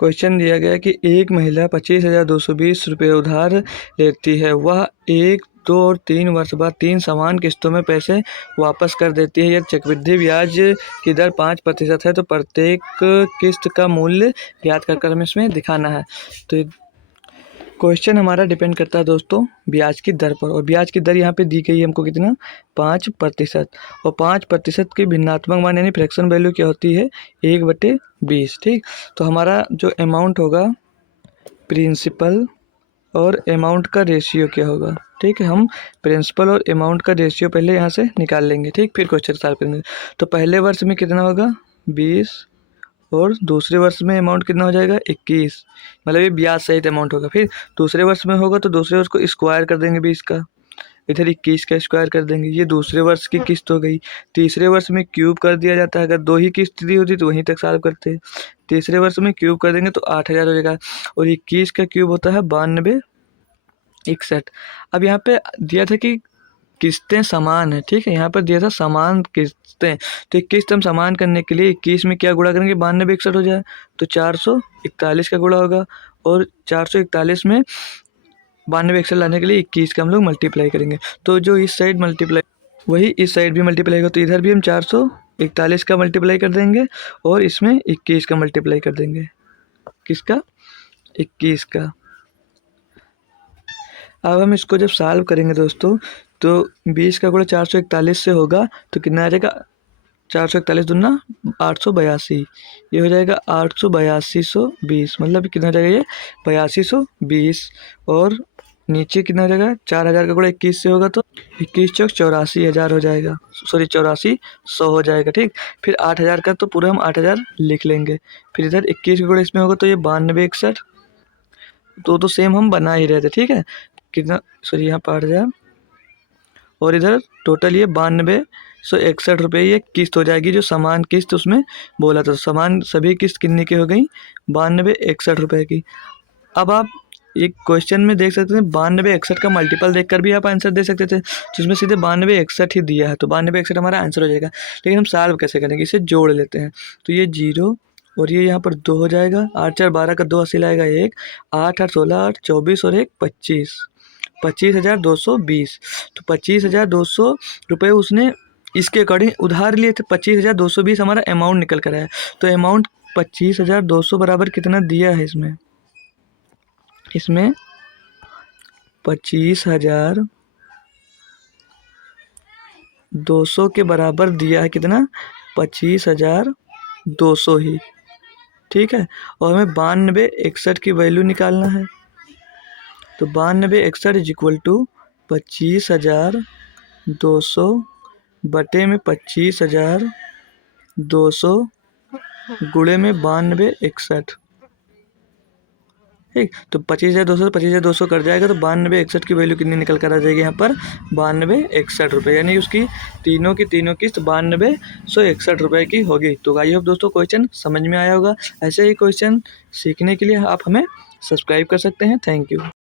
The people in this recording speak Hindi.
क्वेश्चन दिया गया कि एक महिला 25,220 रुपये उधार लेती है। वह 1, 2 और 3 वर्ष बाद 3 समान किस्तों में पैसे वापस कर देती है। यदि चक्रवृद्धि ब्याज की दर 5% है तो प्रत्येक किस्त का मूल्य ज्ञात कर हमें इसमें दिखाना है। तो क्वेश्चन हमारा डिपेंड करता है दोस्तों ब्याज की दर पर, और ब्याज की दर यहाँ पे दी गई है हमको कितना 5%, और 5% की भिन्नात्मक मान यानी फ्रैक्शन वैल्यू क्या होती है 1/20। ठीक, तो हमारा जो अमाउंट होगा प्रिंसिपल और अमाउंट का रेशियो क्या होगा। ठीक है, हम प्रिंसिपल और अमाउंट का रेशियो पहले यहाँ से निकाल लेंगे। ठीक, फिर क्वेश्चन सॉल्व करेंगे। तो पहले वर्ष में कितना होगा 20, और दूसरे वर्ष में अमाउंट कितना हो जाएगा 21, मतलब ये ब्याज सहित अमाउंट होगा। फिर दूसरे वर्ष में होगा तो दूसरे वर्ष को स्क्वायर कर देंगे 20 का, इधर 21 का स्क्वायर कर देंगे। ये दूसरे वर्ष की किस्त हो गई। तीसरे वर्ष में क्यूब कर दिया जाता है, अगर 2 ही किस्त दी होती तो वहीं तक सॉल्व करते। तीसरे वर्ष में क्यूब कर देंगे तो 8,000 हो जाएगा, और 21 का क्यूब होता है 9261। अब यहाँ पे दिया था कि किस्तें समान है। ठीक है, यहाँ पर दिया था समान किस्तें, तो एक किस्त हम समान करने के लिए 21 में क्या गुणा करेंगे 9261 हो जाए तो 441 का गुणा होगा, और 441 में 9261 लाने के लिए 21 का हम लोग मल्टीप्लाई करेंगे। तो जो इस साइड मल्टीप्लाई वही इस साइड भी मल्टीप्लाई होगा, तो इधर भी हम 441 का मल्टीप्लाई कर देंगे और इसमें 21 का मल्टीप्लाई कर देंगे। किसका 21 का। अब हम इसको जब सॉल्व करेंगे दोस्तों तो 20 का गुणा 441 से होगा तो कितना आ जाएगा 441 दूना 882, ये हो जाएगा 882,120, मतलब कितना हो जाएगा ये 8220, और नीचे कितना हो जाएगा 4,000 का गुणा 21 से होगा तो 21 चौक 84,000 हो जाएगा, सॉरी 84,100 हो जाएगा। ठीक, फिर 8,000 का तो पूरा हम 8,000 लिख लेंगे। फिर इधर 21 का गुणा इसमें होगा तो ये 9261, तो सेम हम बना ही रहे थे। ठीक है, कितना सॉरी यहाँ पर 8,000, और इधर टोटल ये 9261 रुपये ये किस्त हो जाएगी, जो समान किस्त उसमें बोला था। समान सभी किस्त कितने की हो गई 9261 रुपये की। अब आप एक क्वेश्चन में देख सकते हैं 9261 का मल्टीपल देखकर भी आप आंसर दे सकते थे, जिसमें सीधे 9261 ही दिया है, तो 9261 हमारा आंसर हो जाएगा। लेकिन हम सॉल्व कैसे करेंगे, इसे जोड़ लेते हैं। तो ये 0 और ये यहाँ पर 2 हो जाएगा, 8 4 12 का 2 80 लाएगा 1, 8 8 16 8 24 और 1 25, 25,220। तो 25,200 रुपये उसने इसके अकॉर्डिंग उधार लिए थे। 25,220 हमारा अमाउंट निकल कर आया, तो अमाउंट 25,200 बराबर कितना दिया है इसमें 25,200 के बराबर दिया है कितना 25,200 ही। ठीक है, और हमें 9261 की वैल्यू निकालना है, तो 9261 इज इक्वल टू 25,200 बटे में 25,200 गुणे में 9261। ठीक, तो 25,200 से 25,200 कट जाएगा तो 9261 की वैल्यू कितनी निकल कर आ जाएगी यहाँ पर 9261 रुपये, यानी उसकी तीनों की किस्त 9261 रुपये की होगी। तो आई होप दोस्तों क्वेश्चन समझ में आया होगा। ऐसे ही क्वेश्चन सीखने के लिए आप हमें सब्सक्राइब कर सकते हैं। Thank you.